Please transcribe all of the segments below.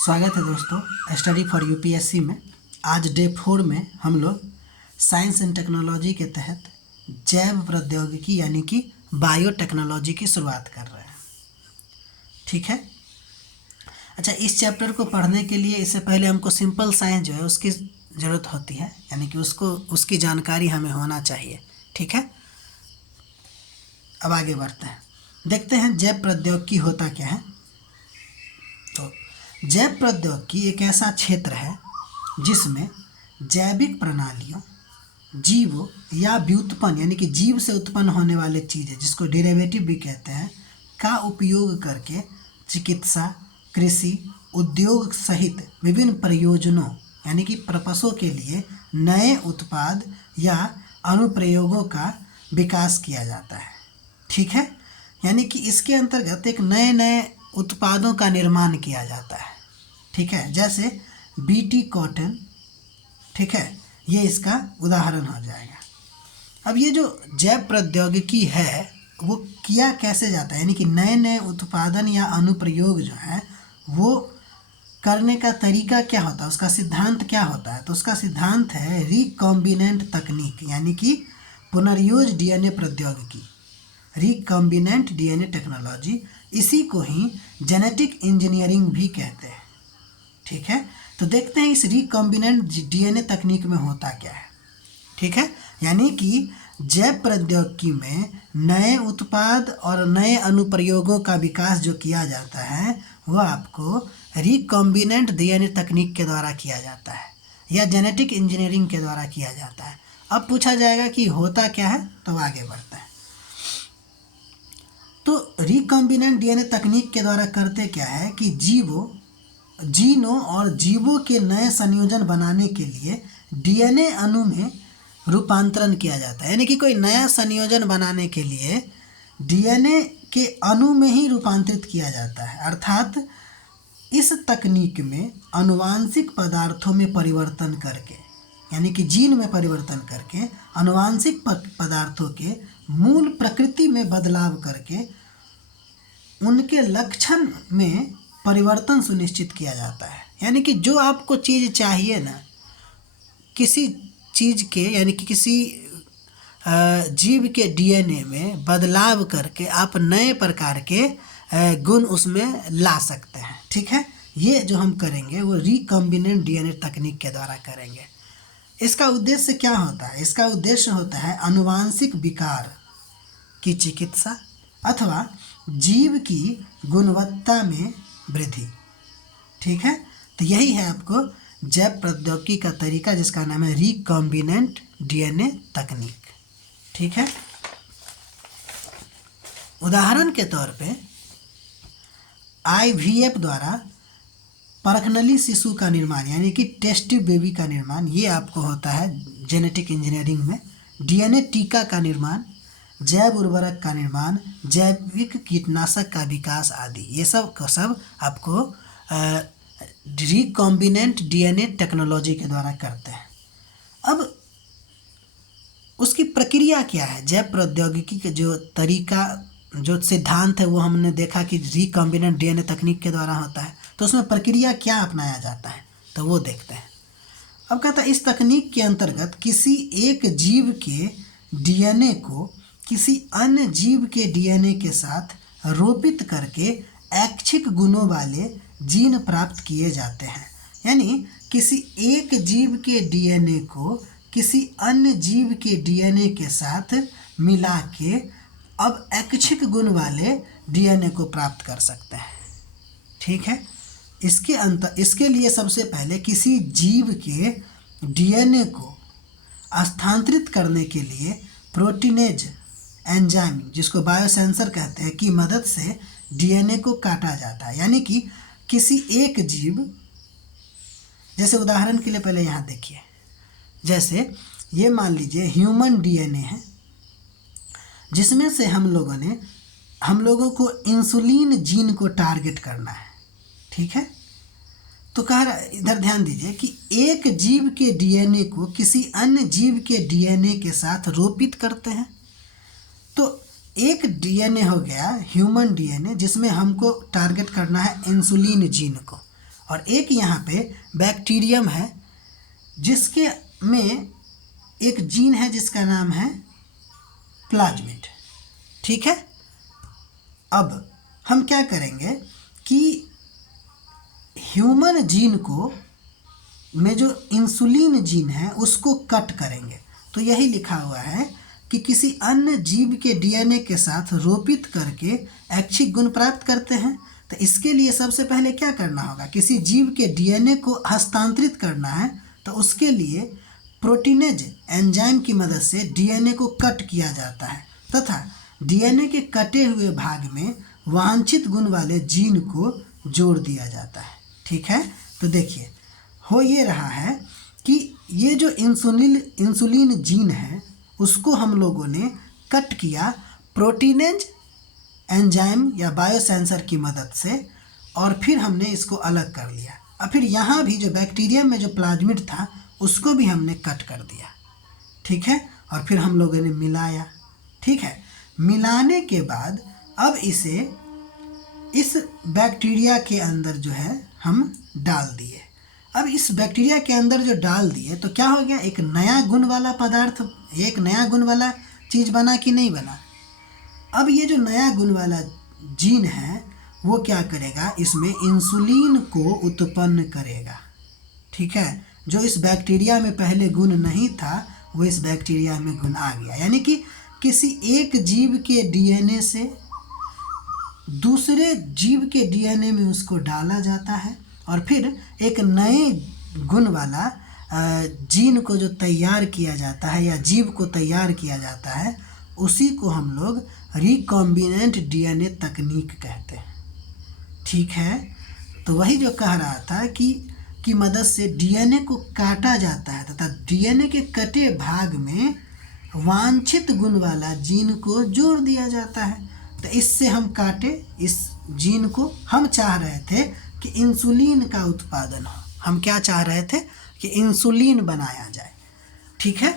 स्वागत है दोस्तों स्टडी फॉर यूपीएससी में। आज डे 4 में हम लोग साइंस एंड टेक्नोलॉजी के तहत जैव प्रौद्योगिकी यानी कि बायोटेक्नोलॉजी की शुरुआत कर रहे हैं। ठीक है। अच्छा, इस चैप्टर को पढ़ने के लिए इससे पहले हमको सिंपल साइंस जो है उसकी ज़रूरत होती है, यानी कि उसकी जानकारी हमें होना चाहिए। ठीक है। अब आगे बढ़ते हैं, देखते हैं जैव प्रौद्योगिकी होता क्या है। तो जैव प्रौद्योगिकी एक ऐसा क्षेत्र है जिसमें जैविक प्रणालियों, जीवों या व्युत्पन्न यानी कि जीव से उत्पन्न होने वाले चीज़ें जिसको डेरिवेटिव भी कहते हैं का उपयोग करके चिकित्सा, कृषि, उद्योग सहित विभिन्न प्रयोजनों यानी कि पर्पसों के लिए नए उत्पाद या अनुप्रयोगों का विकास किया जाता है। ठीक है। यानी कि इसके अंतर्गत एक नए नए उत्पादों का निर्माण किया जाता है। ठीक है। जैसे बीटी कॉटन, ठीक है, ये इसका उदाहरण हो जाएगा। अब ये जो जैव प्रौद्योगिकी है वो किया कैसे जाता है, यानी कि नए नए उत्पादन या अनुप्रयोग जो है वो करने का तरीका क्या होता है, उसका सिद्धांत क्या होता है। तो उसका सिद्धांत है रिकॉम्बिनेंट तकनीक यानी कि पुनर्योज डीएनए प्रौद्योगिकी, रिकॉम्बिनेंट डीएनए टेक्नोलॉजी। इसी को ही जेनेटिक इंजीनियरिंग भी कहते हैं। ठीक है। तो देखते हैं इस रिकॉम्बिनेंट डीएनए तकनीक में होता क्या है। ठीक है। यानी कि जैव प्रौद्योगिकी में नए उत्पाद और नए अनुप्रयोगों का विकास जो किया जाता है वह आपको रिकॉम्बिनेंट डीएनए तकनीक के द्वारा किया जाता है या जेनेटिक इंजीनियरिंग के द्वारा किया जाता है। अब पूछा जाएगा कि होता क्या है, तो आगे बढ़ते हैं। तो रिकॉम्बिनेंट डीएनए तकनीक के द्वारा करते क्या है कि जीनों और जीवों के नए संयोजन बनाने के लिए डीएनए अणु में रूपांतरण किया जाता है। यानी कि कोई नया संयोजन बनाने के लिए डीएनए के अणु में ही रूपांतरित किया जाता है। अर्थात इस तकनीक में आनुवांशिक पदार्थों में परिवर्तन करके यानी कि जीन में परिवर्तन करके आनुवांशिक पदार्थों के मूल प्रकृति में बदलाव करके उनके लक्षण में परिवर्तन सुनिश्चित किया जाता है। यानी कि जो आपको चीज़ चाहिए ना, किसी चीज़ के यानी कि किसी जीव के डीएनए में बदलाव करके आप नए प्रकार के गुण उसमें ला सकते हैं। ठीक है। ये जो हम करेंगे वो रिकॉम्बिनेंट डीएनए तकनीक के द्वारा करेंगे। इसका उद्देश्य क्या होता है? इसका उद्देश्य होता है आनुवांशिक विकार की चिकित्सा अथवा जीव की गुणवत्ता में वृद्धि। ठीक है। तो यही है आपको जैव प्रौद्योगिकी का तरीका जिसका नाम है रिकॉम्बिनेंट डीएनए तकनीक। ठीक है। उदाहरण के तौर पे आईवीएफ द्वारा परखनली शिशु का निर्माण यानी कि टेस्ट बेबी का निर्माण, ये आपको होता है जेनेटिक इंजीनियरिंग में। डीएनए टीका का निर्माण, जैव उर्वरक का निर्माण, जैविक कीटनाशक का विकास आदि, ये सब का सब आपको रिकॉम्बिनेंट डीएनए टेक्नोलॉजी के द्वारा करते हैं। अब उसकी प्रक्रिया क्या है? जैव प्रौद्योगिकी के जो तरीका, जो सिद्धांत है वो हमने देखा कि रिकॉम्बिनेंट डीएनए तकनीक के द्वारा होता है। तो उसमें प्रक्रिया क्या अपनाया जाता है, तो वो देखते हैं। अब कहता है इस तकनीक के अंतर्गत किसी एक जीव के डीएनए को किसी अन्य जीव के डीएनए के साथ रोपित करके ऐच्छिक गुणों वाले जीन प्राप्त किए जाते हैं। यानी किसी एक जीव के डीएनए को किसी अन्य जीव के डीएनए के साथ मिला के अब ऐच्छिक गुण वाले डीएनए को प्राप्त कर सकते हैं। ठीक है। इसके लिए सबसे पहले किसी जीव के डीएनए को स्थानांतरित करने के लिए प्रोटीनेज एंजाइम, जिसको बायोसेंसर कहते हैं, की मदद से डीएनए को काटा जाता है। यानी कि किसी एक जीव, जैसे उदाहरण के लिए पहले यहाँ देखिए, जैसे ये मान लीजिए ह्यूमन डीएनए है जिसमें से हम लोगों को इंसुलिन जीन को टारगेट करना है। ठीक है। तो कह रहा, इधर ध्यान दीजिए कि एक जीव के डीएनए को किसी अन्य जीव के डीएनए के साथ रोपित करते हैं। तो एक डीएनए हो गया ह्यूमन डीएनए जिसमें हमको टारगेट करना है इंसुलिन जीन को, और एक यहाँ पे बैक्टीरियम है जिसके में एक जीन है जिसका नाम है प्लाज्मिड। ठीक है, अब हम क्या करेंगे कि ह्यूमन जीन को में जो इंसुलिन जीन है उसको कट करेंगे। तो यही लिखा हुआ है कि किसी अन्य जीव के डीएनए के साथ रोपित करके ऐच्छिक गुण प्राप्त करते हैं। तो इसके लिए सबसे पहले क्या करना होगा, किसी जीव के डीएनए को हस्तांतरित करना है तो उसके लिए प्रोटीनेज एंजाइम की मदद से डीएनए को कट किया जाता है तथा डीएनए के कटे हुए भाग में वांछित गुण वाले जीन को जोड़ दिया जाता है। ठीक है, तो देखिए हो ये रहा है कि ये जो इंसुलिन जीन है उसको हम लोगों ने कट किया प्रोटीनेज एंजाइम या बायोसेंसर की मदद से और फिर हमने इसको अलग कर लिया। और फिर यहाँ भी जो बैक्टीरियम में जो प्लाज्मिड था उसको भी हमने कट कर दिया। ठीक है, और फिर हम लोगों ने मिलाया। ठीक है, मिलाने के बाद अब इसे इस बैक्टीरिया के अंदर जो है हम डाल दिए। अब इस बैक्टीरिया के अंदर जो डाल दिए तो क्या हो गया, एक नया गुण वाला पदार्थ, एक नया गुण वाला चीज़ बना कि नहीं बना। अब ये जो नया गुण वाला जीन है वो क्या करेगा, इसमें इंसुलिन को उत्पन्न करेगा। ठीक है, जो इस बैक्टीरिया में पहले गुण नहीं था वो इस बैक्टीरिया में गुण आ गया। यानी कि किसी एक जीव के डीएनए से दूसरे जीव के डीएनए में उसको डाला जाता है और फिर एक नए गुण वाला जीन को जो तैयार किया जाता है या जीव को तैयार किया जाता है उसी को हम लोग रिकॉम्बिनेंट डीएनए तकनीक कहते हैं। ठीक है, तो वही जो कह रहा था कि मदद से डीएनए को काटा जाता है तथा डीएनए के कटे भाग में वांछित गुण वाला जीन को जोड़ दिया जाता है। तो इससे हम काटे इस जीन को, हम चाह रहे थे कि इंसुलिन का उत्पादन हो, हम क्या चाह रहे थे कि इंसुलिन बनाया जाए। ठीक है,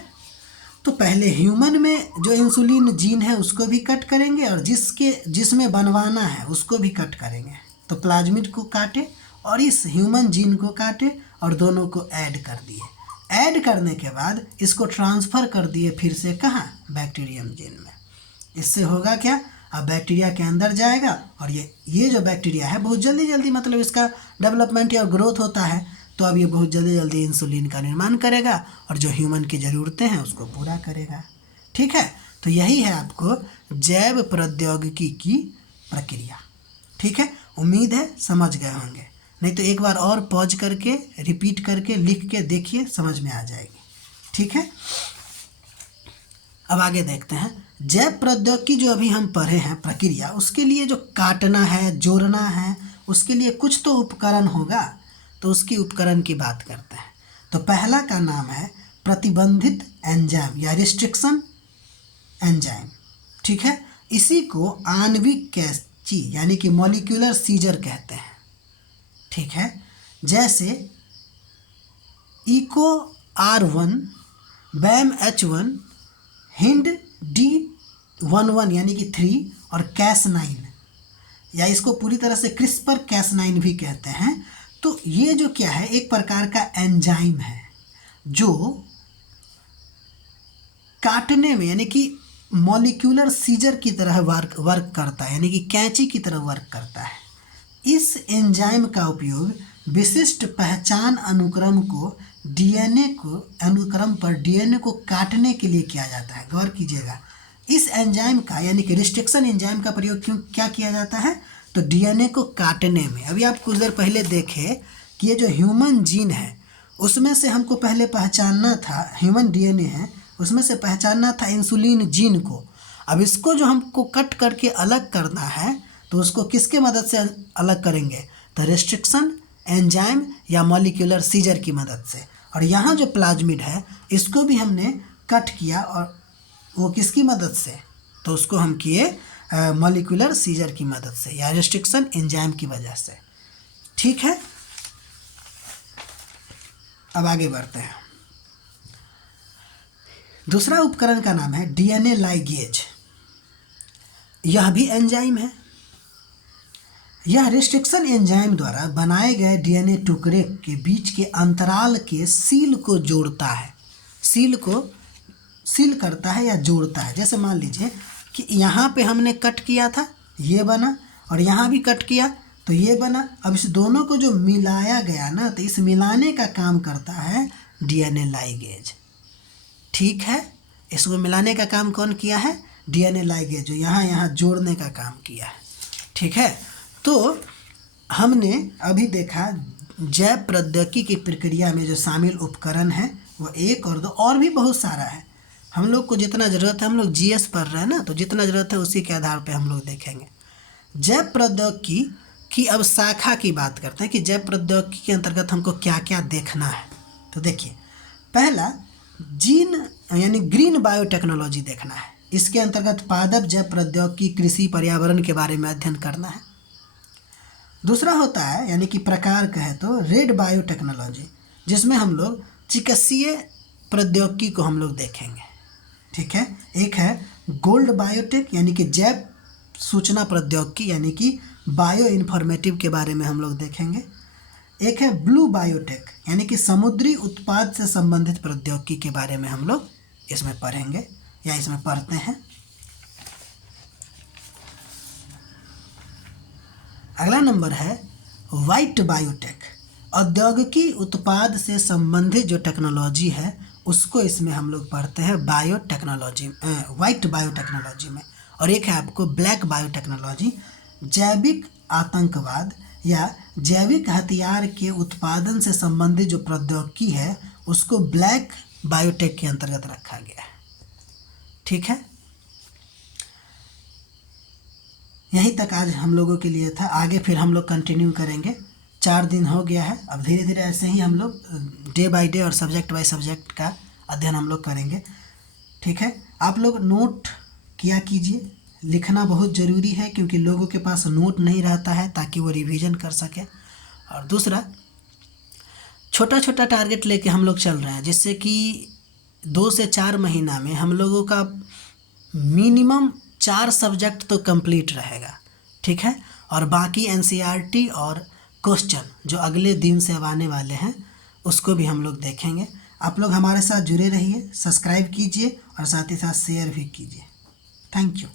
तो पहले ह्यूमन में जो इंसुलिन जीन है उसको भी कट करेंगे और जिसमें बनवाना है उसको भी कट करेंगे। तो प्लाज्मिड को काटे और इस ह्यूमन जीन को काटे और दोनों को ऐड कर दिए। ऐड करने के बाद इसको ट्रांसफ़र कर दिए फिर से कहाँ, बैक्टीरियम जीन में। इससे होगा क्या, अब बैक्टीरिया के अंदर जाएगा और ये जो बैक्टीरिया है बहुत जल्दी मतलब इसका डेवलपमेंट या ग्रोथ होता है। तो अब ये बहुत जल्दी इंसुलिन का निर्माण करेगा और जो ह्यूमन की ज़रूरतें हैं उसको पूरा करेगा। ठीक है, तो यही है आपको जैव प्रौद्योगिकी की प्रक्रिया। ठीक है, उम्मीद है समझ गए होंगे, नहीं तो एक बार और पॉज करके रिपीट करके लिख के देखिए, समझ में आ जाएगी। ठीक है, अब आगे देखते हैं जैव प्रौद्योगिकी जो अभी हम पढ़े हैं प्रक्रिया, उसके लिए जो काटना है जोड़ना है उसके लिए कुछ तो उपकरण होगा। तो उसकी उपकरण की बात करते हैं। तो पहला का नाम है प्रतिबंधित एंजाइम या रिस्ट्रिक्शन एंजाइम। ठीक है, इसी को आणविक कैंची यानी कि मॉलिक्यूलर सीजर कहते हैं। ठीक है, जैसे eco R1, बैम H1, hind D11 यानी कि 3 और Cas9 या इसको पूरी तरह से क्रिस्पर Cas9 भी कहते हैं। तो ये जो क्या है, एक प्रकार का एंजाइम है जो काटने में यानी कि मॉलिक्यूलर सीजर की तरह वर्क करता है, यानी कि कैंची की तरह वर्क करता है। इस एंजाइम का उपयोग विशिष्ट पहचान अनुक्रम पर डीएनए को काटने के लिए किया जाता है। गौर कीजिएगा, इस एंजाइम का यानी कि रिस्ट्रिक्शन एंजाइम का प्रयोग क्या किया जाता है, तो डीएनए को काटने में। अभी आप कुछ देर पहले देखे कि ये जो ह्यूमन जीन है उसमें से हमको पहले पहचानना था, ह्यूमन डीएनए है उसमें से पहचानना था इंसुलिन जीन को। अब इसको जो हमको कट करके अलग करना है तो उसको किसके मदद से अलग करेंगे, तो रिस्ट्रिक्शन एंजाइम या मॉलिक्यूलर सीजर की मदद से। और यहाँ जो प्लाज्मिड है इसको भी हमने कट किया और वो किसकी मदद से, तो उसको हम किए मॉलिक्यूलर सीजर की मदद से या रिस्ट्रिक्शन एंजाइम की वजह से। ठीक है, अब आगे बढ़ते हैं। दूसरा उपकरण का नाम है डीएनए लाइगेज। यह भी एंजाइम है। यह रिस्ट्रिक्शन एंजाइम द्वारा बनाए गए डीएनए टुकड़े के बीच के अंतराल के सील को जोड़ता है, सील को सील करता है या जोड़ता है। जैसे मान लीजिए कि यहाँ पे हमने कट किया था, ये बना, और यहाँ भी कट किया तो ये बना। अब इस दोनों को जो मिलाया गया ना, तो इस मिलाने का काम करता है डीएनए लाइगेज। ठीक है, इसको मिलाने का काम कौन किया है? डीएनए लाइगेज, जो यहाँ जोड़ने का काम किया है। ठीक है, तो हमने अभी देखा जैव प्रौद्योगिकी की प्रक्रिया में जो शामिल उपकरण है वो 1 और 2 और भी बहुत सारा है। हम लोग को जितना ज़रूरत है, हम लोग जीएस पढ़ रहे हैं ना, तो जितना ज़रूरत है उसी के आधार पे हम लोग देखेंगे। जैव प्रौद्योगिकी की अब शाखा की बात करते हैं कि जैव प्रौद्योगिकी के अंतर्गत हमको क्या क्या देखना है। तो देखिए, पहला जीन यानी ग्रीन बायोटेक्नोलॉजी देखना है। इसके अंतर्गत पादप जैव प्रौद्योगिकी, कृषि, पर्यावरण के बारे में अध्ययन करना है। दूसरा होता है यानी कि प्रकार कहे तो रेड बायोटेक्नोलॉजी, जिसमें हम लोग चिकित्सीय प्रौद्योगिकी को हम लोग देखेंगे। ठीक है, एक है गोल्ड बायोटेक यानी कि जैव सूचना प्रौद्योगिकी यानी कि बायो इन्फॉर्मेटिव के बारे में हम लोग देखेंगे। एक है ब्लू बायोटेक यानी कि समुद्री उत्पाद से संबंधित प्रौद्योगिकी के बारे में हम लोग इसमें पढ़ेंगे या इसमें पढ़ते हैं। अगला नंबर है वाइट बायोटेक, औद्योगिकी उत्पाद से संबंधित जो टेक्नोलॉजी है उसको इसमें हम लोग पढ़ते हैं बायोटेक्नोलॉजी, वाइट बायोटेक्नोलॉजी में। और एक है आपको ब्लैक बायोटेक्नोलॉजी, जैविक आतंकवाद या जैविक हथियार के उत्पादन से संबंधित जो प्रौद्योगिकी है उसको ब्लैक बायोटेक के अंतर्गत रखा गया है। ठीक है, यहीं तक आज हम लोगों के लिए था। आगे फिर हम लोग कंटिन्यू करेंगे। 4 दिन हो गया है, अब धीरे धीरे ऐसे ही हम लोग डे बाय डे और सब्जेक्ट बाय सब्जेक्ट का अध्ययन हम लोग करेंगे। ठीक है, आप लोग नोट किया कीजिए, लिखना बहुत ज़रूरी है क्योंकि लोगों के पास नोट नहीं रहता है ताकि वो रिवीजन कर सके। और दूसरा, छोटा छोटा टारगेट लेके हम लोग चल रहे हैं, जिससे कि 2 से 4 महीना में हम लोगों का मिनिमम 4 सब्जेक्ट तो कंप्लीट रहेगा। ठीक है, और बाकी एनसीईआरटी और क्वेश्चन जो अगले दिन से अब आने वाले हैं उसको भी हम लोग देखेंगे। आप लोग हमारे साथ जुड़े रहिए, सब्सक्राइब कीजिए और साथ ही साथ शेयर भी कीजिए। Thank you.